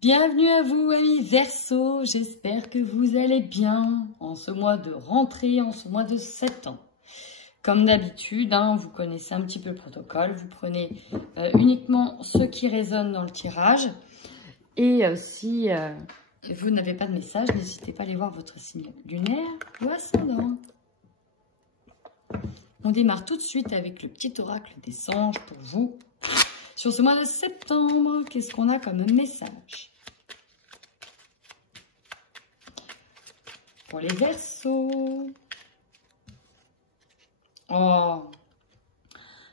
Bienvenue à vous amis Verseau, j'espère que vous allez bien en ce mois de rentrée, en ce mois de septembre. Comme d'habitude, vous connaissez un petit peu le protocole, vous prenez uniquement ce qui résonne dans le tirage. Et si vous n'avez pas de message, n'hésitez pas à aller voir votre signe lunaire ou ascendant. On démarre tout de suite avec le petit oracle des anges pour vous. Sur ce mois de septembre, qu'est-ce qu'on a comme message? Pour les Verseaux. Oh.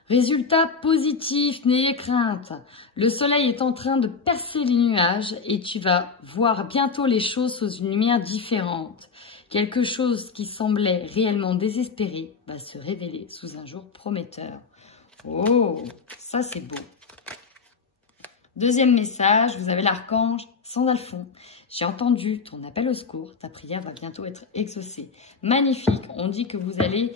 Résultat positif, n'ayez crainte. Le soleil est en train de percer les nuages et tu vas voir bientôt les choses sous une lumière différente. Quelque chose qui semblait réellement désespéré va se révéler sous un jour prometteur. Oh, ça c'est beau. Deuxième message, vous avez l'archange Sandalphon. J'ai entendu ton appel au secours, ta prière va bientôt être exaucée. Magnifique, on dit que vous allez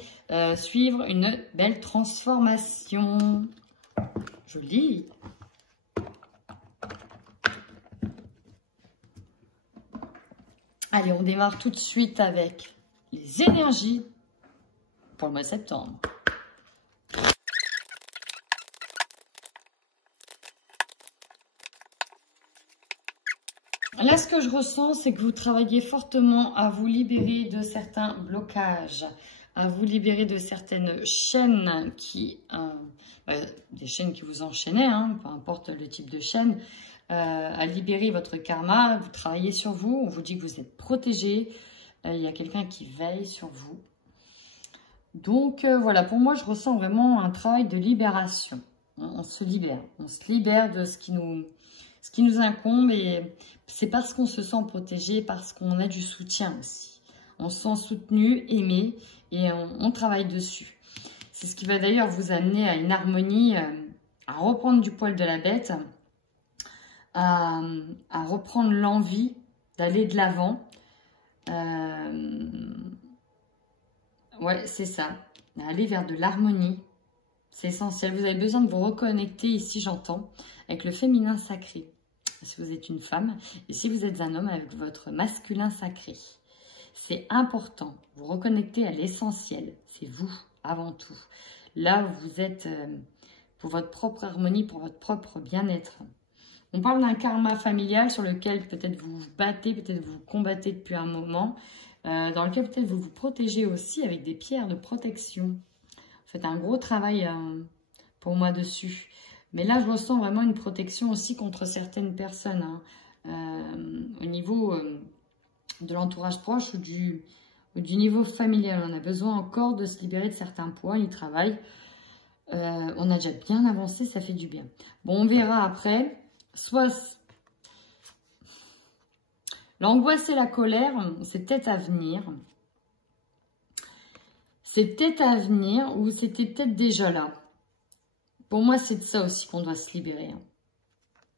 suivre une belle transformation. Joli. Allez, on démarre tout de suite avec les énergies pour le mois de septembre. Là, ce que je ressens, c'est que vous travaillez fortement à vous libérer de certains blocages, à vous libérer de certaines chaînes des chaînes qui vous enchaînaient, peu importe le type de chaîne, à libérer votre karma. Vous travaillez sur vous, on vous dit que vous êtes protégé, il y a quelqu'un qui veille sur vous. Donc voilà, pour moi, je ressens vraiment un travail de libération. On se libère de ce qui nous incombe, et c'est parce qu'on se sent protégé, parce qu'on a du soutien aussi. On se sent soutenu, aimé, et on travaille dessus. C'est ce qui va d'ailleurs vous amener à une harmonie, à reprendre du poil de la bête, à reprendre l'envie d'aller de l'avant. Ouais, c'est ça. Aller vers de l'harmonie. C'est essentiel. Vous avez besoin de vous reconnecter ici, j'entends, avec le féminin sacré. Si vous êtes une femme, et si vous êtes un homme, avec votre masculin sacré. C'est important. Vous reconnectez à l'essentiel. C'est vous, avant tout. Là, vous êtes pour votre propre harmonie, pour votre propre bien-être. On parle d'un karma familial sur lequel peut-être vous vous battez, peut-être vous combattez depuis un moment, dans lequel peut-être vous vous protégez aussi avec des pierres de protection. Vous faites un gros travail pour moi dessus. Mais là, je ressens vraiment une protection aussi contre certaines personnes, au niveau de l'entourage proche ou du niveau familial. On a besoin encore de se libérer de certains poids, ils travaillent. On a déjà bien avancé, ça fait du bien. Bon, on verra après. Soit l'angoisse et la colère, c'est peut-être à venir. C'est peut-être à venir ou c'était peut-être déjà là. Pour moi, c'est de ça aussi qu'on doit se libérer.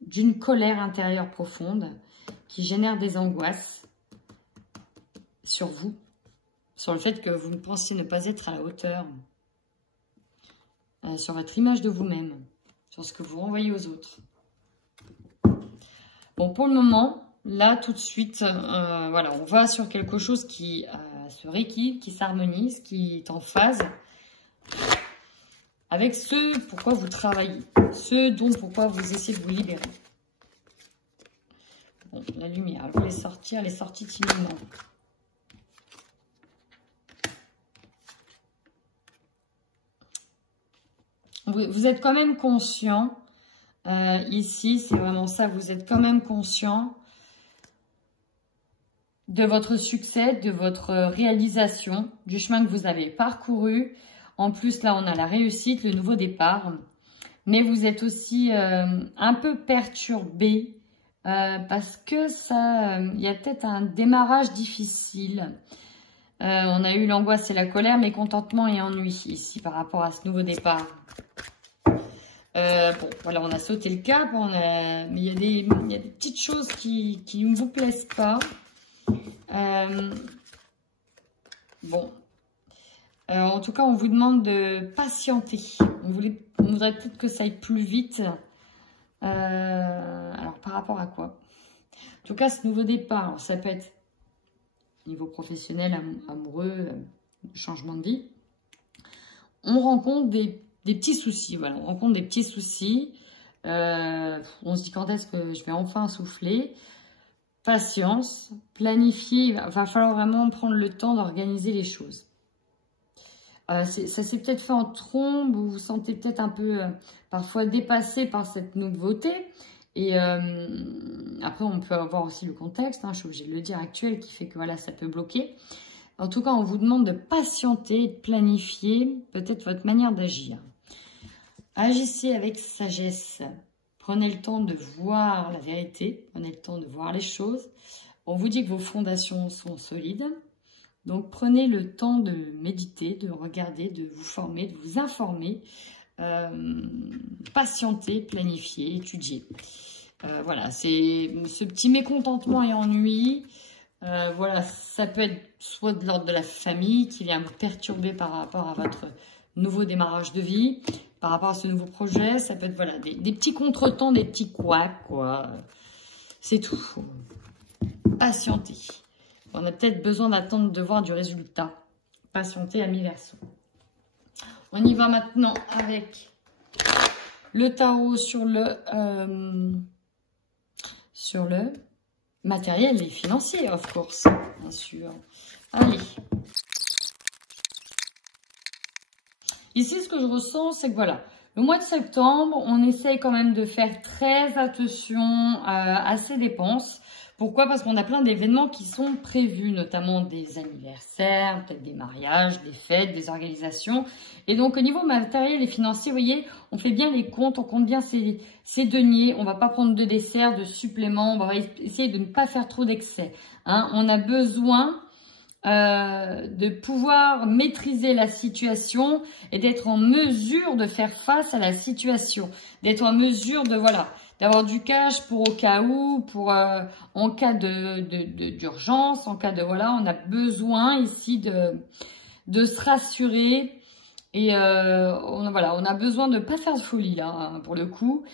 D'une colère intérieure profonde qui génère des angoisses sur vous, sur le fait que vous ne pensiez ne pas être à la hauteur, sur votre image de vous-même, sur ce que vous renvoyez aux autres. Bon, pour le moment, là, tout de suite, voilà, on va sur quelque chose qui se rééquilibre, qui s'harmonise, qui est en phase avec ce pourquoi vous travaillez, pourquoi vous essayez de vous libérer. Bon, la lumière, elle est sortie timidement. Vous êtes quand même conscient, ici, c'est vraiment ça, vous êtes quand même conscient de votre succès, de votre réalisation, du chemin que vous avez parcouru. En plus, là, on a la réussite, le nouveau départ. Mais vous êtes aussi un peu perturbé parce que il y a peut-être un démarrage difficile. On a eu l'angoisse et la colère, mécontentement et ennui ici par rapport à ce nouveau départ. Bon, voilà, on a sauté le cap, mais il y a des petites choses qui ne vous plaisent pas. Bon. En tout cas, on vous demande de patienter. On voudrait peut-être que ça aille plus vite. Alors, par rapport à quoi? En tout cas, ce nouveau départ, alors, ça peut être niveau professionnel, amoureux, changement de vie. On rencontre des petits soucis, voilà, on rencontre des petits soucis. On se dit quand est-ce que je vais enfin souffler. Patience, planifier, il va falloir vraiment prendre le temps d'organiser les choses. Ça s'est peut-être fait en trombe, vous vous sentez peut-être un peu parfois dépassé par cette nouveauté. Et après, on peut avoir aussi le contexte, hein, je suis obligée de le dire, actuel, qui fait que voilà, ça peut bloquer. En tout cas, on vous demande de patienter, de planifier peut-être votre manière d'agir. Agissez avec sagesse. Prenez le temps de voir la vérité, prenez le temps de voir les choses. On vous dit que vos fondations sont solides. Donc, prenez le temps de méditer, de regarder, de vous former, de vous informer. Patienter, planifier, étudier. Voilà, c'est ce petit mécontentement et ennui. Voilà, ça peut être soit de l'ordre de la famille qui vient vous perturber par rapport à votre nouveau démarrage de vie, par rapport à ce nouveau projet. Ça peut être voilà, des petits contretemps, des petits couacs, quoi. C'est tout. Patienter. On a peut-être besoin d'attendre de voir du résultat. Patienter, amis Verseau. On y va maintenant avec le tarot sur le matériel et financier, of course, bien sûr. Allez. Ici, ce que je ressens, c'est que voilà, le mois de septembre, on essaye quand même de faire très attention à ses dépenses. Pourquoi? Parce qu'on a plein d'événements qui sont prévus, notamment des anniversaires, peut-être des mariages, des fêtes, des organisations. Et donc, au niveau matériel et financier, vous voyez, on fait bien les comptes, on compte bien ses deniers. On ne va pas prendre de dessert, de suppléments. On va essayer de ne pas faire trop d'excès. Hein. On a besoin de pouvoir maîtriser la situation et d'être en mesure de faire face à la situation. D'être en mesure de, voilà, d'avoir du cash pour au cas où, pour en cas d'urgence, en cas de, voilà, on a besoin ici de se rassurer et on a besoin de pas faire de folie là, hein, pour le coup.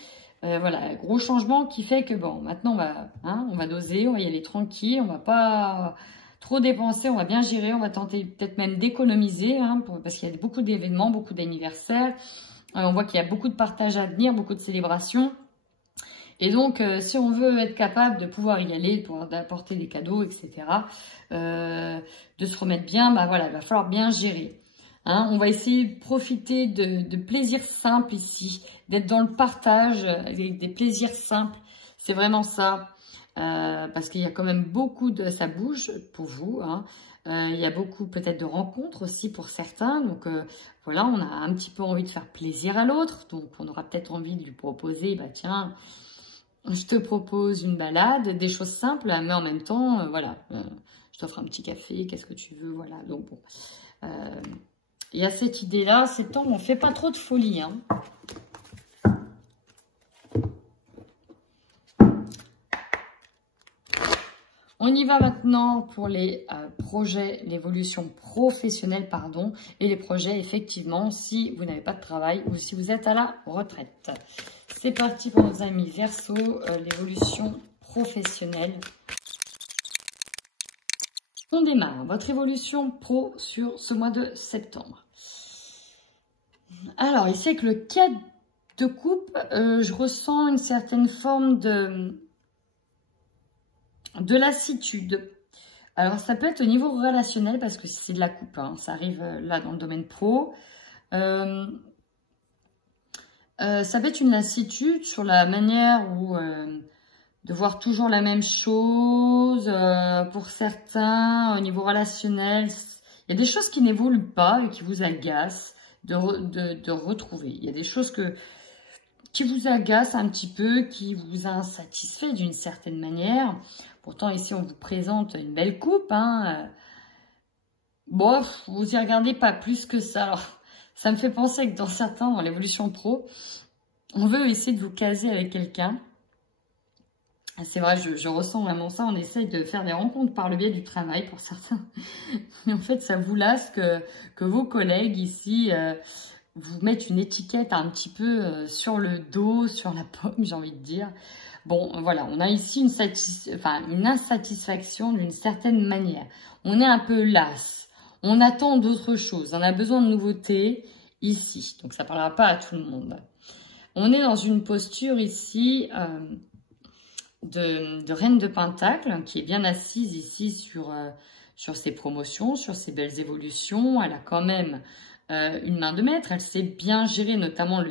Voilà, gros changement qui fait que bon, maintenant on va doser, on va y aller tranquille, on va pas trop dépenser, on va bien gérer, on va tenter peut-être même d'économiser, hein, parce qu'il y a beaucoup d'événements, beaucoup d'anniversaires. On voit qu'il y a beaucoup de partage à venir, beaucoup de célébrations. Et donc, si on veut être capable de pouvoir y aller, de pouvoir apporter des cadeaux, etc., de se remettre bien, bah voilà, il va falloir bien gérer. Hein, on va essayer de profiter de plaisirs simples ici, d'être dans le partage avec des plaisirs simples. C'est vraiment ça. Parce qu'il y a quand même beaucoup de... Ça bouge pour vous. Hein. Il y a beaucoup peut-être de rencontres aussi pour certains. Donc voilà, on a un petit peu envie de faire plaisir à l'autre. Donc on aura peut-être envie de lui proposer, bah tiens, je te propose une balade, des choses simples, mais en même temps, voilà, je t'offre un petit café, qu'est-ce que tu veux, voilà. Donc bon, il y a cette idée-là, c'est temps, on ne fait pas trop de folie, hein. On y va maintenant pour les projets, l'évolution professionnelle, pardon, et les projets, effectivement, si vous n'avez pas de travail ou si vous êtes à la retraite. C'est parti pour nos amis Verseau, l'évolution professionnelle. On démarre votre évolution pro sur ce mois de septembre. Alors, ici, avec le 4 de coupe, je ressens une certaine forme de lassitude. Alors, ça peut être au niveau relationnel, parce que c'est de la coupe, hein, ça arrive là dans le domaine pro. Ça peut être une lassitude sur la manière où de voir toujours la même chose. Pour certains, au niveau relationnel, il y a des choses qui n'évoluent pas et qui vous agacent de retrouver. Il y a des choses qui vous agacent un petit peu, qui vous insatisfait d'une certaine manière. Pourtant, ici, on vous présente une belle coupe. Hein. Bon, vous y regardez pas plus que ça. Alors, ça me fait penser que dans l'évolution pro, on veut essayer de vous caser avec quelqu'un. C'est vrai, je ressens vraiment ça. On essaye de faire des rencontres par le biais du travail pour certains. Mais en fait, ça vous lasse que vos collègues ici vous mettent une étiquette un petit peu sur le dos, sur la pomme, j'ai envie de dire. Bon, voilà, on a ici une insatisfaction d'une certaine manière. On est un peu las. On attend d'autres choses. On a besoin de nouveautés ici. Donc, ça ne parlera pas à tout le monde. On est dans une posture ici de reine de Pentacle qui est bien assise ici sur ses promotions, sur ses belles évolutions. Elle a quand même une main de maître. Elle sait bien gérer notamment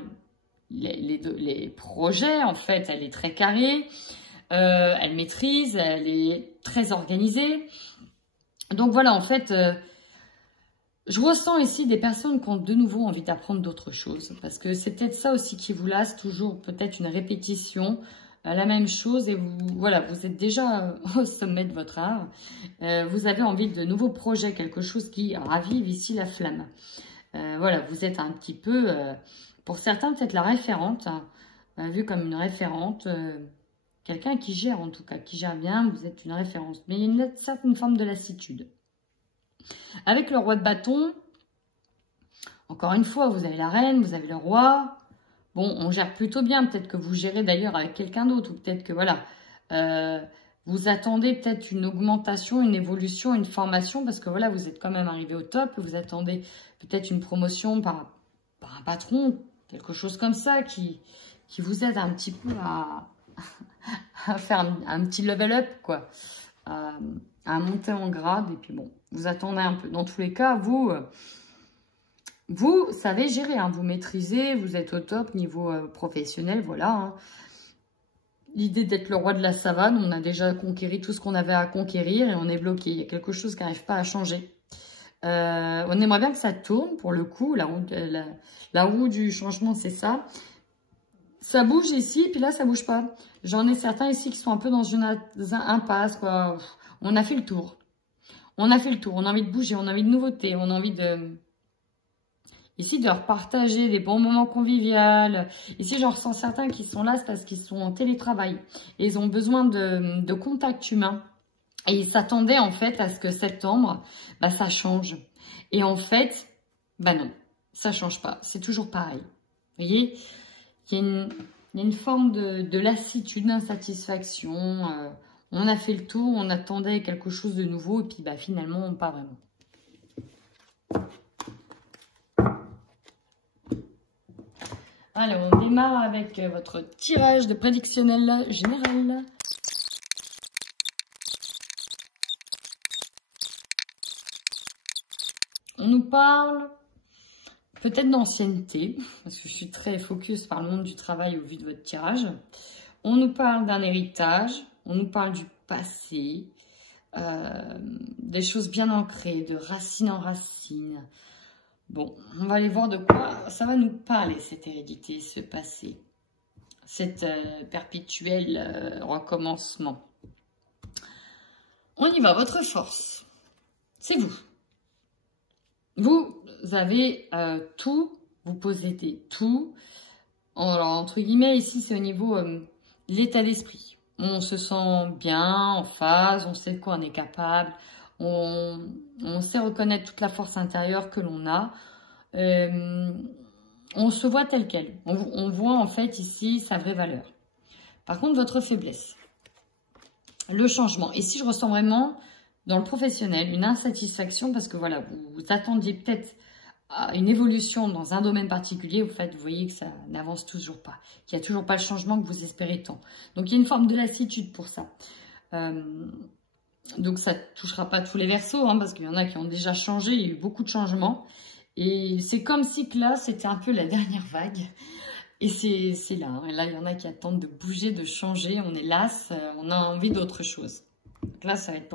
les projets. En fait, elle est très carrée. Elle maîtrise. Elle est très organisée. Donc voilà, en fait, je ressens ici des personnes qui ont de nouveau envie d'apprendre d'autres choses. Parce que c'est peut-être ça aussi qui vous lasse, toujours peut-être une répétition, la même chose. Et voilà, vous êtes déjà au sommet de votre art. Vous avez envie de nouveaux projets, quelque chose qui ravive ici la flamme. Voilà, vous êtes un petit peu, pour certains peut-être la référente, vue comme une référente, quelqu'un qui gère en tout cas, qui gère bien, vous êtes une référence. Mais il y a une certaine forme de lassitude. Avec le roi de bâton, encore une fois, vous avez la reine, vous avez le roi. Bon, on gère plutôt bien. Peut-être que vous gérez d'ailleurs avec quelqu'un d'autre. Ou peut-être que, voilà, vous attendez peut-être une augmentation, une évolution, une formation. Parce que, voilà, vous êtes quand même arrivé au top. Vous attendez peut-être une promotion par un patron. Quelque chose comme ça qui vous aide un petit peu à faire un petit level up, quoi. À monter en grade. Et puis, bon, vous attendez un peu. Dans tous les cas, vous savez gérer, hein, vous maîtrisez, vous êtes au top niveau professionnel, voilà. Hein. L'idée d'être le roi de la savane, on a déjà conquéri tout ce qu'on avait à conquérir et on est bloqué. Il y a quelque chose qui n'arrive pas à changer. On aimerait bien que ça tourne, pour le coup. La roue du changement, c'est ça. Ça bouge ici, puis là, ça bouge pas. J'en ai certains ici qui sont un peu dans une impasse, quoi. On a fait le tour. On a fait le tour. On a envie de bouger, on a envie de nouveautés, on a envie de... Ici, de repartager des bons moments conviviaux. Ici, j'en ressens certains qui sont là, c'est parce qu'ils sont en télétravail. Et ils ont besoin de contact humain. Et ils s'attendaient, en fait, à ce que septembre, bah, ça change. Et en fait, bah non, ça change pas. C'est toujours pareil. Vous voyez, il y a une forme de lassitude, d'insatisfaction. On a fait le tour, on attendait quelque chose de nouveau. Et puis, bah, finalement, pas vraiment. Alors, on démarre avec votre tirage de prédictionnel général. On nous parle peut-être d'ancienneté, parce que je suis très focus par le monde du travail au vu de votre tirage. On nous parle d'un héritage, on nous parle du passé, des choses bien ancrées, de racine en racine. Bon, on va aller voir de quoi ça va nous parler, cette hérédité, ce passé, cet perpétuel recommencement. On y va, votre force, c'est vous. Vous avez tout, vous possédez tout. Alors, entre guillemets, ici, c'est au niveau de l'état d'esprit. On se sent bien, en phase, on sait de quoi on est capable. On sait reconnaître toute la force intérieure que l'on a. On se voit tel quel. On voit en fait ici sa vraie valeur. Par contre, votre faiblesse, le changement. Ici, je ressens vraiment dans le professionnel une insatisfaction parce que voilà, vous attendiez peut-être à une évolution dans un domaine particulier. Vous voyez que ça n'avance toujours pas, qu'il n'y a toujours pas le changement que vous espérez tant. Donc, il y a une forme de lassitude pour ça. Donc, ça ne touchera pas tous les versos, hein, parce qu'il y en a qui ont déjà changé. Il y a eu beaucoup de changements. Et c'est comme si que là, c'était un peu la dernière vague. Et c'est là. Hein. Et là, il y en a qui attendent de bouger, de changer. On est las, on a envie d'autre chose. Donc là, ça va être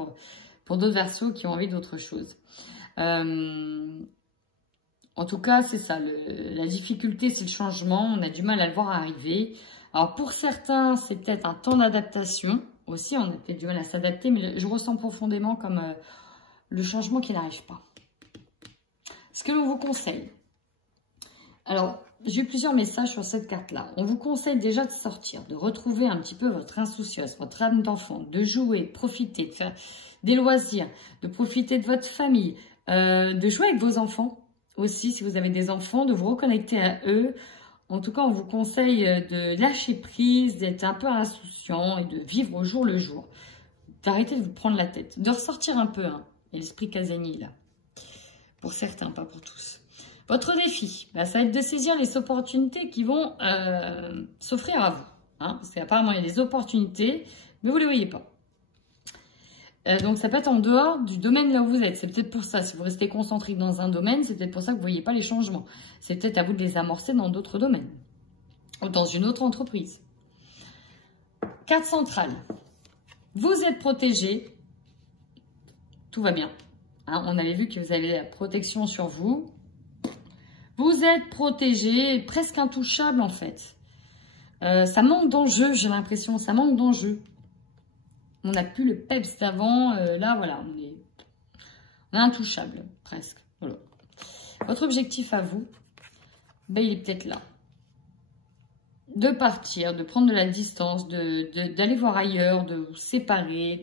pour d'autres versos qui ont envie d'autre chose. En tout cas, c'est ça. La difficulté, c'est le changement. On a du mal à le voir arriver. Alors, pour certains, c'est peut-être un temps d'adaptation. Aussi, on a peut-être du mal à s'adapter. Mais je ressens profondément comme le changement qui n'arrive pas. Ce que l'on vous conseille. Alors, j'ai eu plusieurs messages sur cette carte-là. On vous conseille déjà de sortir, de retrouver un petit peu votre insouciance, votre âme d'enfant, de jouer, profiter, de faire des loisirs, de profiter de votre famille, de jouer avec vos enfants aussi, si vous avez des enfants, de vous reconnecter à eux. En tout cas, on vous conseille de lâcher prise, d'être un peu insouciant et de vivre au jour le jour. D'arrêter de vous prendre la tête, de ressortir un peu, hein. Et l'esprit casanier là. Pour certains, pas pour tous. Votre défi, bah, ça va être de saisir les opportunités qui vont s'offrir à vous. Hein, parce qu'apparemment, il y a des opportunités, mais vous ne les voyez pas. Donc, ça peut être en dehors du domaine là où vous êtes. C'est peut-être pour ça. Si vous restez concentré dans un domaine, c'est peut-être pour ça que vous ne voyez pas les changements. C'est peut-être à vous de les amorcer dans d'autres domaines. Ou dans une autre entreprise. Carte centrale. Vous êtes protégé. Tout va bien. Hein, on avait vu que vous avez la protection sur vous. Vous êtes protégé, presque intouchable en fait. Ça manque d'enjeu, j'ai l'impression. Ça manque d'enjeu. On n'a plus le peps d'avant. Là, voilà, on est intouchable, presque. Voilà. Votre objectif à vous, ben, il est peut-être là. De partir, de prendre de la distance, d'aller voir ailleurs, de vous séparer,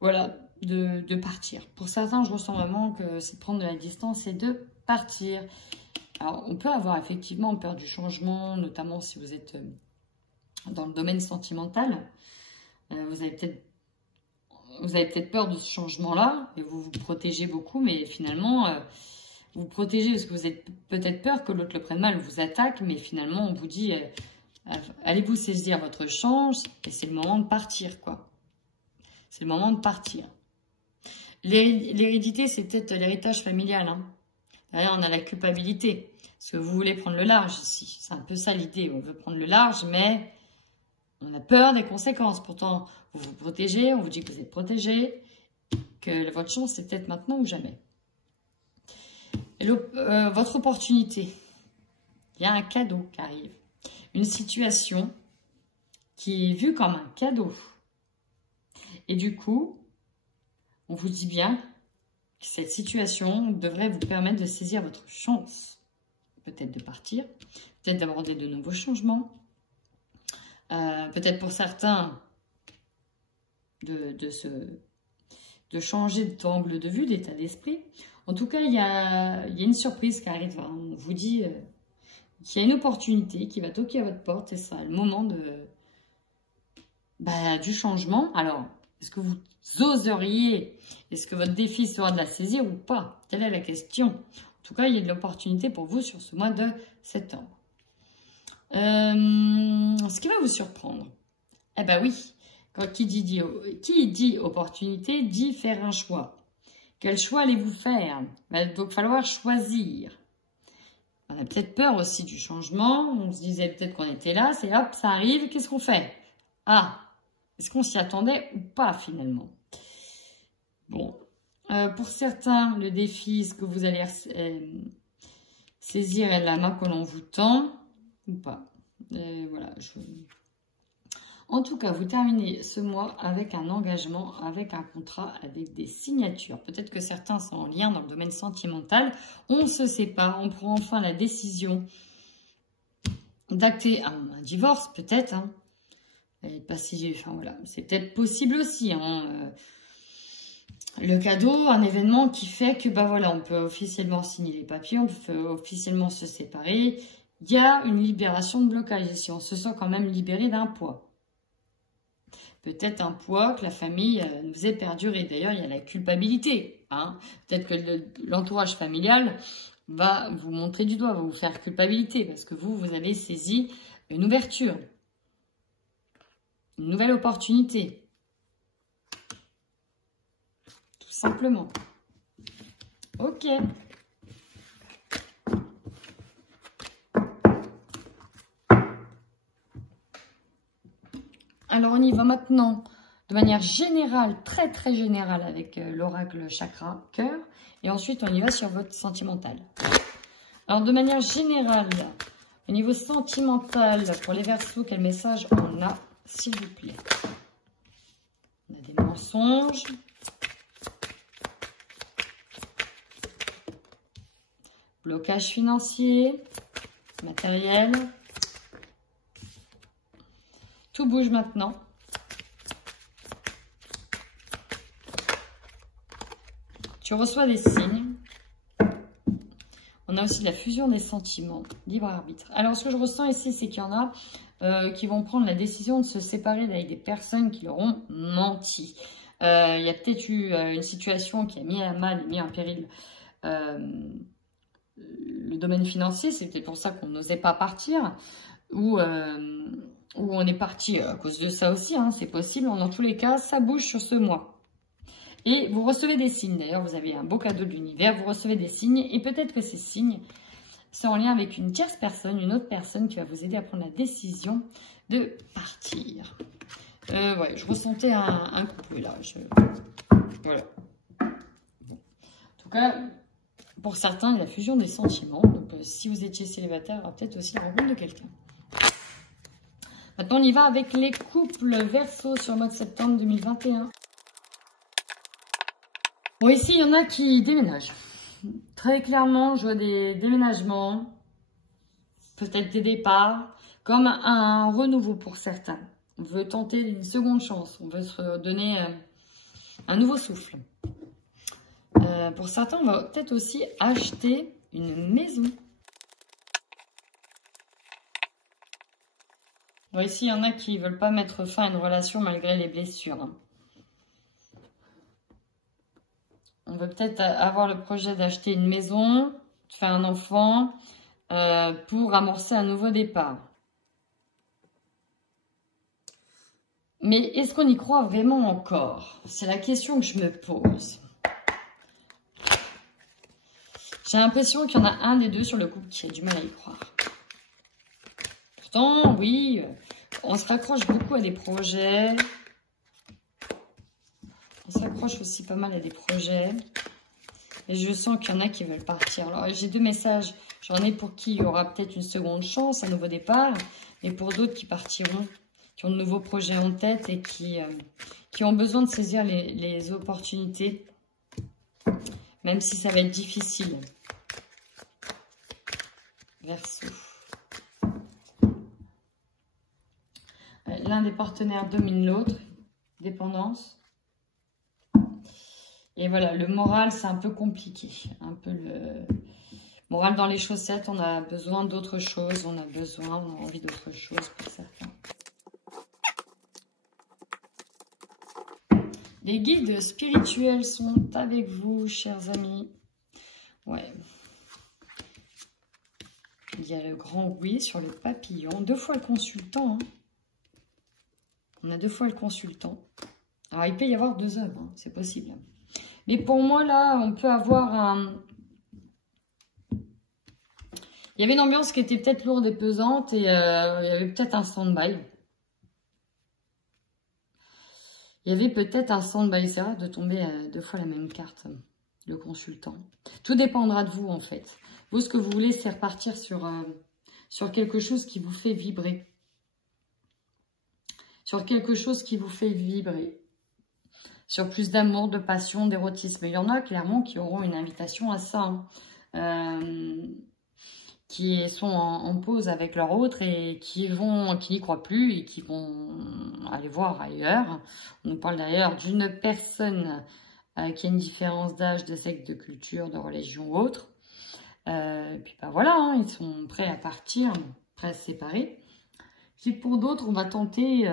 voilà, de partir. Pour certains, je ressens vraiment que c'est de prendre de la distance et de partir. Alors, on peut avoir effectivement peur du changement, notamment si vous êtes dans le domaine sentimental. Vous avez peut-être peur de ce changement-là et vous vous protégez beaucoup, mais finalement, vous vous protégez parce que vous avez peut-être peur que l'autre le prenne mal ou vous attaque, mais finalement, on vous dit, allez-vous saisir votre chance et c'est le moment de partir, quoi. C'est le moment de partir. L'hérédité, c'est peut-être l'héritage familial, hein. Derrière, on a la culpabilité. Parce que vous voulez prendre le large ici. C'est un peu ça l'idée. On veut prendre le large, mais on a peur des conséquences. Pourtant, vous vous protégez. On vous dit que vous êtes protégé. Que votre chance, c'est peut-être maintenant ou jamais. Et votre opportunité. Il y a un cadeau qui arrive. Une situation qui est vue comme un cadeau. Et du coup, on vous dit bien que cette situation devrait vous permettre de saisir votre chance. Peut-être de partir, peut-être d'aborder de nouveaux changements, peut-être pour certains de changer d'angle de vue, d'état d'esprit. En tout cas, il y a une surprise qui arrive. On vous dit qu'il y a une opportunité qui va toquer à votre porte et ça, le moment du changement. Alors, est-ce que vous oseriez, est-ce que votre défi sera de la saisir ou pas? Telle est la question. En tout cas, il y a de l'opportunité pour vous sur ce mois de septembre. Ce qui va vous surprendre, eh bien oui, qui dit opportunité, dit faire un choix. Quel choix allez-vous faire? Il va donc falloir choisir. On a peut-être peur aussi du changement. On se disait peut-être qu'on était là. C'est hop, ça arrive. Qu'est-ce qu'on fait? Ah, est-ce qu'on s'y attendait ou pas finalement? Bon, pour certains, le défi, est-ce que vous allez saisir la main que l'on vous tend ou pas? Voilà. En tout cas, vous terminez ce mois avec un engagement, avec un contrat, avec des signatures. Peut-être que certains sont en lien dans le domaine sentimental. On se sépare, on prend enfin la décision d'acter un divorce, peut-être. Hein. Enfin, voilà. C'est peut-être possible aussi. Hein. Le cadeau, un événement qui fait que voilà, on peut officiellement signer les papiers, on peut officiellement se séparer. Il y a une libération de blocage ici. On se sent quand même libéré d'un poids. Peut-être un poids que la famille nous faisait perdurer. D'ailleurs, il y a la culpabilité. Hein. Peut-être que l'entourage familial va vous montrer du doigt, va vous faire culpabilité. Parce que vous avez saisi une ouverture. Une nouvelle opportunité. Tout simplement. Ok. Alors, on y va maintenant de manière générale, très très générale avec l'oracle chakra, cœur. Et ensuite, on y va sur votre sentimental. Alors, de manière générale, au niveau sentimental, pour les Verseaux, quel message on a, s'il vous plaît? On a des mensonges. Blocage financier, matériel. Tout bouge maintenant. Tu reçois des signes. On a aussi la fusion des sentiments, libre arbitre. Alors, ce que je ressens ici, c'est qu'il y en a qui vont prendre la décision de se séparer avec des personnes qui leur ont menti. Il y a peut-être eu une situation qui a mis à mal et mis en péril le domaine financier. C'est peut-être pour ça qu'on n'osait pas partir. Ou on est parti à cause de ça aussi, hein, c'est possible. Dans tous les cas, ça bouge sur ce mois. Et vous recevez des signes. D'ailleurs, vous avez un beau cadeau de l'univers. Vous recevez des signes. Et peut-être que ces signes sont en lien avec une tierce personne, une autre personne qui va vous aider à prendre la décision de partir. Ouais, je ressentais un couple là. Voilà. Bon. En tout cas, pour certains, il y a la fusion des sentiments. Donc, si vous étiez célibataire, il y aura peut-être aussi la rencontre de quelqu'un. Maintenant, on y va avec les couples Verseau sur le mois de septembre 2021. Bon, ici, il y en a qui déménagent. Très clairement, je vois des déménagements, peut-être des départs, comme un renouveau pour certains. On veut tenter une seconde chance, on veut se donner un nouveau souffle. Pour certains, on va peut-être aussi acheter une maison. Bon, ici, il y en a qui ne veulent pas mettre fin à une relation malgré les blessures. On veut peut-être avoir le projet d'acheter une maison, de faire un enfant, pour amorcer un nouveau départ. Mais est-ce qu'on y croit vraiment encore? C'est la question que je me pose. J'ai l'impression qu'il y en a un des deux sur le couple qui a du mal à y croire. Pourtant, oui, on se raccroche beaucoup à des projets. On s'accroche aussi pas mal à des projets. Et je sens qu'il y en a qui veulent partir. Alors, j'ai deux messages. J'en ai pour qui il y aura peut-être une seconde chance, un nouveau départ. Et pour d'autres qui partiront, qui ont de nouveaux projets en tête et qui ont besoin de saisir les opportunités. Même si ça va être difficile. Verseau. L'un des partenaires domine l'autre. Dépendance. Et voilà, le moral, c'est un peu compliqué. Un peu le moral dans les chaussettes, on a besoin d'autre chose. On a envie d'autre chose pour certains. Les guides spirituels sont avec vous, chers amis. Ouais. Il y a le grand oui sur le papillon. 2 fois le consultant. Hein. On a 2 fois le consultant. Alors, il peut y avoir 2 œuvres. Hein. C'est possible. Mais pour moi, là, on peut avoir un... Il y avait une ambiance qui était peut-être lourde et pesante et il y avait peut-être un stand-by. Il y avait peut-être un stand-by. C'est rare de tomber 2 fois la même carte, le consultant. Tout dépendra de vous, en fait. Vous, ce que vous voulez, c'est repartir sur quelque chose qui vous fait vibrer. Sur quelque chose qui vous fait vibrer. Sur plus d'amour, de passion, d'érotisme. Il y en a clairement qui auront une invitation à ça. Hein. Qui sont en pause avec leur autre et qui n'y croient plus et qui vont aller voir ailleurs. On nous parle d'ailleurs d'une personne qui a une différence d'âge, de sexe, de culture, de religion ou autre. Puis ben voilà, hein, ils sont prêts à partir, prêts à se séparer. Puis pour d'autres, on va tenter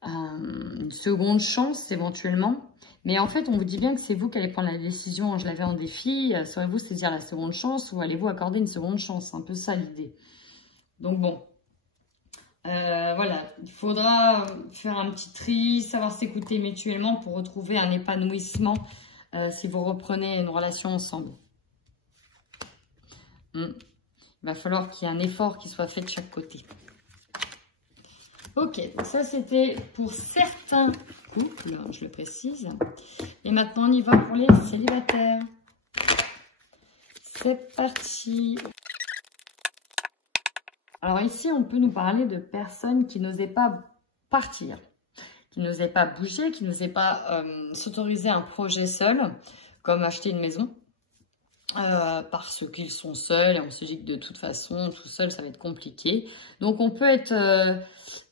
une seconde chance éventuellement. Mais en fait, on vous dit bien que c'est vous qui allez prendre la décision. Je l'avais en défi. Saurez-vous saisir la seconde chance ou allez-vous accorder une seconde chance? C'est un peu ça l'idée. Donc bon, voilà. Il faudra faire un petit tri, savoir s'écouter mutuellement pour retrouver un épanouissement si vous reprenez une relation ensemble. Il va falloir qu'il y ait un effort qui soit fait de chaque côté. Ok, donc ça c'était pour certains couples, je le précise. Et maintenant on y va pour les célibataires. C'est parti. Alors ici on peut nous parler de personnes qui n'osaient pas partir, qui n'osaient pas bouger, qui n'osaient pas s'autoriser un projet seul, comme acheter une maison. Parce qu'ils sont seuls et on se dit que de toute façon, tout seul ça va être compliqué. Donc on peut être...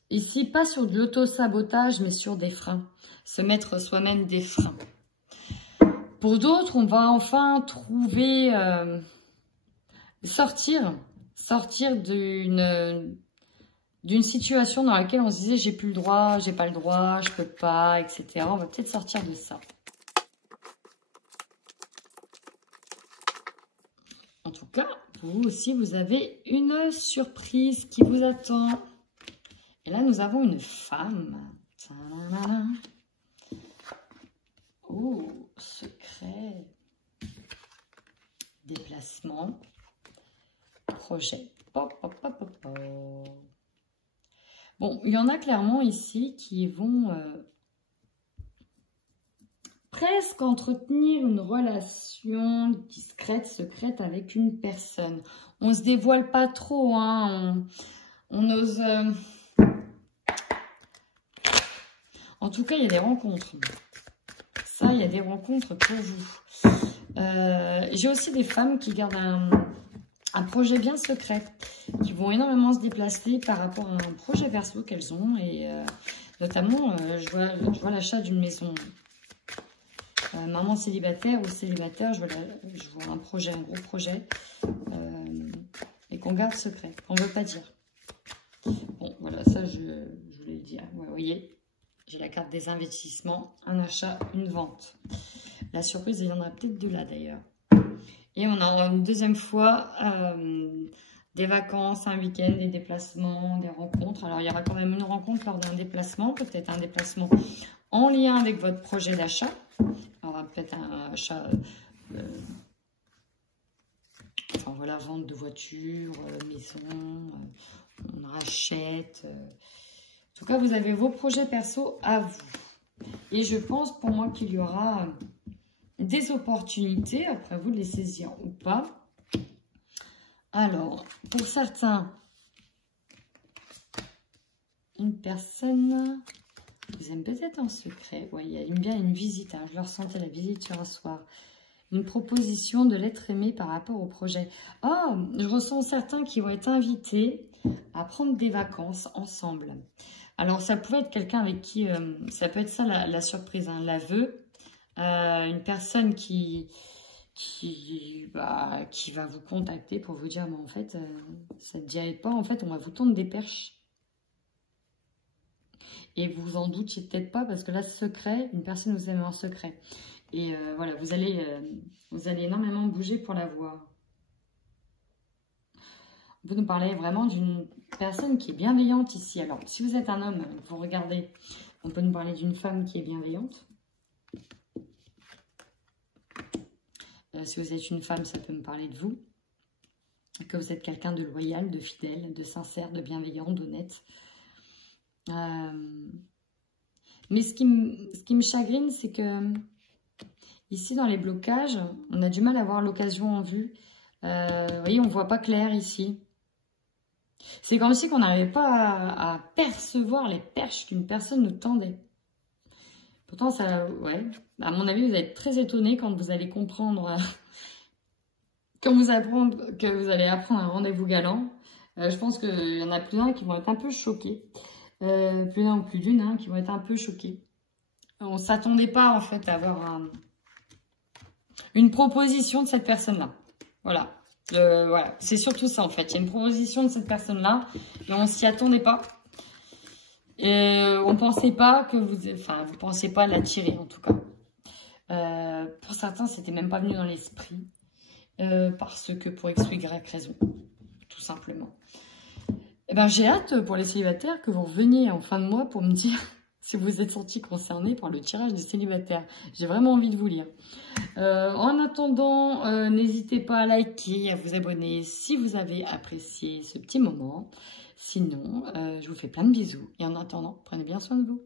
ici, pas sur de l'auto-sabotage, mais sur des freins. Se mettre soi-même des freins. Pour d'autres, on va enfin trouver, sortir d'une situation dans laquelle on se disait j'ai plus le droit, j'ai pas le droit, je peux pas, etc. On va peut-être sortir de ça. En tout cas, vous aussi, vous avez une surprise qui vous attend. Et là, nous avons une femme. Oh, secret. Déplacement. Projet. Bon, il y en a clairement ici qui vont presque entretenir une relation discrète, secrète avec une personne. On ne se dévoile pas trop, hein. On ose... En tout cas, il y a des rencontres. Ça, il y a des rencontres pour vous. J'ai aussi des femmes qui gardent un projet bien secret, qui vont énormément se déplacer par rapport à un projet perso qu'elles ont. Et notamment, je vois l'achat d'une maison. Maman célibataire ou célibataire, je vois un projet, un gros projet, et qu'on garde secret, qu'on ne veut pas dire. Bon, voilà, ça, je voulais le dire. Ouais, vous voyez, j'ai la carte des investissements, un achat, une vente. La surprise, il y en a peut-être deux là, d'ailleurs. Et on a une deuxième fois des vacances, un week-end, des déplacements, des rencontres. Alors, il y aura quand même une rencontre lors d'un déplacement, peut-être un déplacement en lien avec votre projet d'achat. Alors, peut-être un achat, enfin voilà, vente de voiture, maison, on rachète. En tout cas, vous avez vos projets perso à vous. Et je pense pour moi qu'il y aura des opportunités, après vous de les saisir ou pas. Alors, pour certains, une personne... Ils aiment peut-être en secret. Ouais, il y a bien une visite. Hein. Je le ressentais, la visite sur un soir. Une proposition de l'être aimé par rapport au projet. Oh, je ressens certains qui vont être invités à prendre des vacances ensemble. Alors, ça pouvait être quelqu'un avec qui... ça peut être ça la surprise, hein, l'aveu. Une personne qui va vous contacter pour vous dire, mais en fait, ça ne te dirait pas. En fait, on va vous tendre des perches. Et vous en doutiez peut-être pas parce que là, secret, une personne vous aime en secret. Et voilà, vous allez énormément bouger pour la voir. On peut nous parler vraiment d'une personne qui est bienveillante ici. Alors, si vous êtes un homme, vous regardez, on peut nous parler d'une femme qui est bienveillante. Si vous êtes une femme, ça peut me parler de vous. Que vous êtes quelqu'un de loyal, de fidèle, de sincère, de bienveillant, d'honnête. Mais ce qui me chagrine, c'est que ici, dans les blocages, on a du mal à voir l'occasion en vue. Vous voyez, on ne voit pas clair ici. C'est comme si on n'arrivait pas à percevoir les perches qu'une personne nous tendait. Pourtant, ça, ouais, à mon avis, vous allez être très étonné quand vous allez comprendre, quand vous allez apprendre un rendez-vous galant. Je pense qu'il y en a plus d'un qui vont être un peu choqués. Plus d'un ou plus d'une qui vont être un peu choqués. On ne s'attendait pas en fait à avoir une proposition de cette personne-là. Voilà. Voilà. C'est surtout ça en fait. Il y a une proposition de cette personne-là, mais on ne s'y attendait pas. Et on ne pensait pas que vous ne pensiez pas l'attirer en tout cas. Pour certains, c'était même pas venu dans l'esprit. Parce que pour X ou Y raison. Tout simplement. Eh ben, j'ai hâte pour les célibataires que vous reveniez en fin de mois pour me dire si vous êtes sentis concernés par le tirage des célibataires. J'ai vraiment envie de vous lire. En attendant, n'hésitez pas à liker, à vous abonner si vous avez apprécié ce petit moment. Sinon, je vous fais plein de bisous. Et en attendant, prenez bien soin de vous.